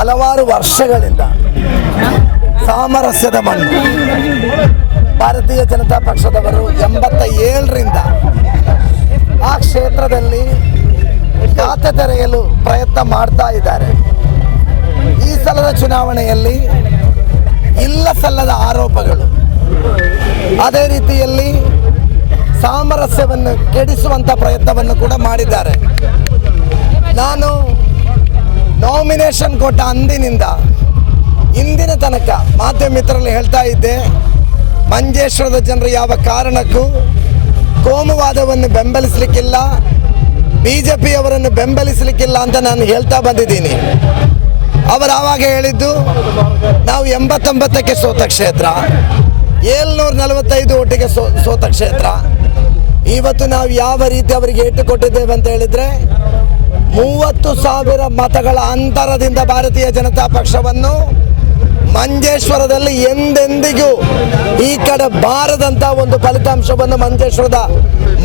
ಹಲವಾರು ವರ್ಷಗಳಿಂದ ಸಾಮರಸ್ಯದ ಮಣ್ಣು. ಭಾರತೀಯ ಜನತಾ ಪಕ್ಷದವರು 87ರಿಂದ ಆ ಕ್ಷೇತ್ರದಲ್ಲಿ ಖಾತೆ ತೆರೆಯಲು ಪ್ರಯತ್ನ ಮಾಡ್ತಾ ಇದ್ದಾರೆ. ಈ ಸಲದ ಚುನಾವಣೆಯಲ್ಲಿ ಇಲ್ಲ ಸಲ್ಲದ ಆರೋಪಗಳು, ಅದೇ ರೀತಿಯಲ್ಲಿ ಸಾಮರಸ್ಯವನ್ನು ಕೆಡಿಸುವಂಥ ಪ್ರಯತ್ನವನ್ನು ಕೂಡ ಮಾಡಿದ್ದಾರೆ. ನಾನು ನಾಮಿನೇಷನ್ ಕೊಟ್ಟ ಅಂದಿನಿಂದ ಇಂದಿನ ತನಕ ಮಾಧ್ಯಮ ಮಿತ್ರರಲ್ಲಿ ಹೇಳ್ತಾ ಇದ್ದೆ, ಮಂಜೇಶ್ವರದ ಜನರು ಯಾವ ಕಾರಣಕ್ಕೂ ಕೋಮುವಾದವನ್ನು ಬೆಂಬಲಿಸಲಿಕ್ಕಿಲ್ಲ, BJPಯವರನ್ನು ಬೆಂಬಲಿಸಲಿಕ್ಕಿಲ್ಲ ಅಂತ ನಾನು ಹೇಳ್ತಾ ಬಂದಿದ್ದೀನಿ. ಅವರು ಆವಾಗ ಹೇಳಿದ್ದು ನಾವು 89ಕ್ಕೆ ಸೋತ ಕ್ಷೇತ್ರ, 745 ಒಟ್ಟಿಗೆ ಸೋತ ಕ್ಷೇತ್ರ. ಇವತ್ತು ನಾವು ಯಾವ ರೀತಿ ಅವರಿಗೆ ಏಟು ಕೊಟ್ಟಿದ್ದೇವೆ ಅಂತ ಹೇಳಿದರೆ 30,000 ಮತಗಳ ಅಂತರದಿಂದ ಭಾರತೀಯ ಜನತಾ ಪಕ್ಷವನ್ನು ಮಂಜೇಶ್ವರದಲ್ಲಿ ಎಂದೆಂದಿಗೂ ಈ ಕಡೆ ಬಾರದಂಥ ಒಂದು ಫಲಿತಾಂಶವನ್ನು ಮಂಜೇಶ್ವರದ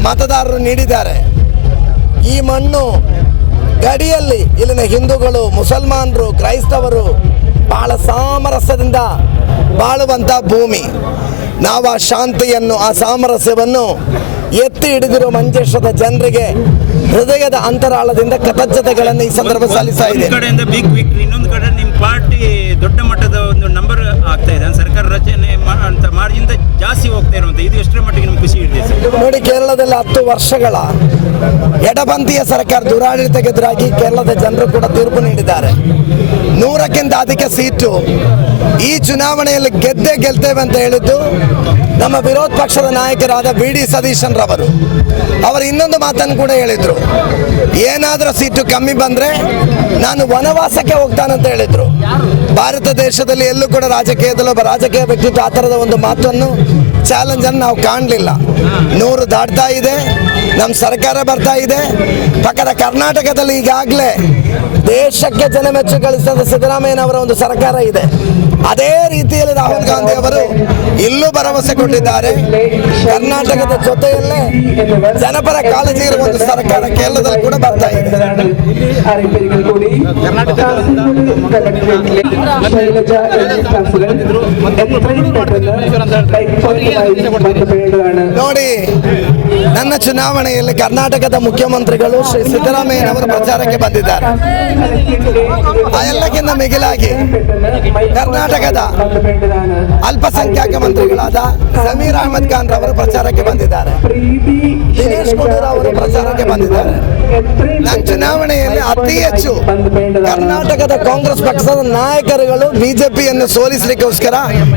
ಮತದಾರರು ನೀಡಿದ್ದಾರೆ. ಈ ಮಣ್ಣು ಗಡಿಯಲ್ಲಿ ಇಲ್ಲಿನ ಹಿಂದೂಗಳು, ಮುಸಲ್ಮಾನರು, ಕ್ರೈಸ್ತವರು ಬಹಳ ಸಾಮರಸ್ಯದಿಂದ ಬಾಳುವಂಥ ಭೂಮಿ. ನಾವು ಆ ಶಾಂತಿಯನ್ನು, ಆ ಸಾಮರಸ್ಯವನ್ನು ಎತ್ತಿ ಹಿಡಿದಿರೋ ಮಂಜೇಶ್ವರದ ಜನರಿಗೆ ಹೃದಯದ ಅಂತರಾಳದಿಂದ ಕೃತಜ್ಞತೆಗಳನ್ನು ಈ ಸಂದರ್ಭ ಸಲ್ಲಿಸ್ತಾ ಇದೆ. ಇನ್ನೊಂದು ಕಡೆ ನಿಮ್ಮ ಪಾರ್ಟಿ ದೊಡ್ಡ ಮಟ್ಟದ ಒಂದು ನಂಬರ್ ಆಗ್ತಾ ಇದೆ, ಸರ್ಕಾರ ರಚನೆ ಅಂತ ಮಾಡಿಂದ ಜಾಸ್ತಿ ಹೋಗ್ತಾ ಇರುವಂತ, ಇದು ಎಷ್ಟರ ಮಟ್ಟಿಗೆ ನಿಮ್ಗೆ ಖುಷಿ ಇದೆ? ನೋಡಿ, ಕೇರಳದಲ್ಲಿ 10 ವರ್ಷಗಳ ಎಡಪಂಥೀಯ ಸರ್ಕಾರ ದುರಾಡಳಿತಕ್ಕೆ ಎದುರಾಗಿ ಕೇರಳದ ಜನರು ಕೂಡ ತೀರ್ಪು ನೀಡಿದ್ದಾರೆ. 100ಕ್ಕಿಂತ ಅಧಿಕ ಸೀಟು ಈ ಚುನಾವಣೆಯಲ್ಲಿ ಗೆಲ್ತೇವೆ ಅಂತ ಹೇಳಿದ್ದು ನಮ್ಮ ವಿರೋಧ ಪಕ್ಷದ ನಾಯಕರಾದ BD ಸತೀಶನ್ ರವರು. ಅವರು ಇನ್ನೊಂದು ಮಾತನ್ನು ಕೂಡ ಹೇಳಿದರು, ಏನಾದರೂ ಸೀಟು ಕಮ್ಮಿ ಬಂದರೆ ನಾನು ವನವಾಸಕ್ಕೆ ಹೋಗ್ತಾನಂತ ಹೇಳಿದರು. ಭಾರತ ದೇಶದಲ್ಲಿ ಎಲ್ಲೂ ಕೂಡ ರಾಜಕೀಯದಲ್ಲಿ ಒಬ್ಬ ರಾಜಕೀಯ ವ್ಯಕ್ತಿತ್ವ ಆ ಥರದ ಒಂದು ಮಾತನ್ನು, ಚಾಲೆಂಜನ್ನು ನಾವು ಕಾಣಲಿಲ್ಲ. 100 ದಾಟ್ತಾ ಇದೆ, ನಮ್ಮ ಸರ್ಕಾರ ಬರ್ತಾ ಇದೆ. ಪಕ್ಕದ ಕರ್ನಾಟಕದಲ್ಲಿ ಈಗಾಗಲೇ ದೇಶಕ್ಕೆ ಜನಮೆಚ್ಚು ಗಳಿಸಿದ ಸಿದ್ದರಾಮಯ್ಯನವರ ಒಂದು ಸರ್ಕಾರ ಇದೆ. ಅದೇ ರೀತಿಯಲ್ಲಿ ರಾಹುಲ್ ಗಾಂಧಿ ಅವರು ಇಲ್ಲೂ ಭರವಸೆ ಕೊಟ್ಟಿದ್ದಾರೆ. ಕರ್ನಾಟಕದ ಜೊತೆಯಲ್ಲೇ ಜನಪರ ಕಾಳಜಿ ಇರುವ ಒಂದು ಸರ್ಕಾರ ಕೇರಳದಲ್ಲಿ ಕೂಡ ಬರ್ತಾ ಇದೆ. ನೋಡಿ, ನನ್ನ ಚುನಾವಣೆಯಲ್ಲಿ ಕರ್ನಾಟಕದ ಮುಖ್ಯಮಂತ್ರಿಗಳು ಶ್ರೀ ಸಿದ್ದರಾಮಯ್ಯನವರು ಪ್ರಚಾರಕ್ಕೆ ಬಂದಿದ್ದಾರೆ. ಆ ಎಲ್ಲಕ್ಕಿಂತ ಮಿಗಿಲಾಗಿ ಕರ್ನಾಟಕದ ಅಲ್ಪಸಂಖ್ಯಾತ ಮಂತ್ರಿಗಳಾದ ಜಮೀರ್ ಅಹಮದ್ ಖಾನ್ ರವರು ಪ್ರಚಾರಕ್ಕೆ ಬಂದಿದ್ದಾರೆ. ದಿನೇಶ್ ಗುಂಡೂರಾವ್ ಅವರು ಪ್ರಚಾರಕ್ಕೆ ಬಂದಿದ್ದಾರೆ. ನನ್ನ ಚುನಾವಣೆಯಲ್ಲಿ ಅತಿ ಹೆಚ್ಚು ಕರ್ನಾಟಕದ ಕಾಂಗ್ರೆಸ್ ಪಕ್ಷದ ನಾಯಕರುಗಳು BJPಯನ್ನು ಸೋಲಿಸಲಿಕ್ಕೋಸ್ಕರ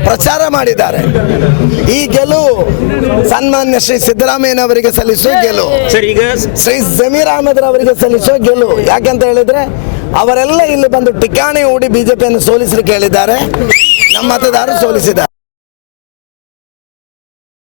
ಪ್ರಚಾರ ಮಾಡಿದ್ದಾರೆ. ಈ ಗೆಲುವು ಸನ್ಮಾನ್ಯ ಶ್ರೀ ಸಿದ್ದರಾಮಯ್ಯನವರಿಗೆ ಸಲ್ಲಿಸುವ ಗೆಲುವು, ಶ್ರೀ ಜಮೀರ್ ಅಹಮದ್ ರವರಿಗೆ ಸಲ್ಲಿಸುವ ಗೆಲುವು. ಯಾಕೆಂತ ಹೇಳಿದ್ರೆ ಅವರೆಲ್ಲ ಇಲ್ಲಿ ಬಂದು ಠಿಕಾಣಿ ಹೂಡಿ BJPಯನ್ನು ಸೋಲಿಸಲಿಕ್ಕೆ ಹೇಳಿದ್ದಾರೆ. ನಮ್ಮ ಮತದಾರರು ಸೋಲಿಸಿದ್ದಾರೆ.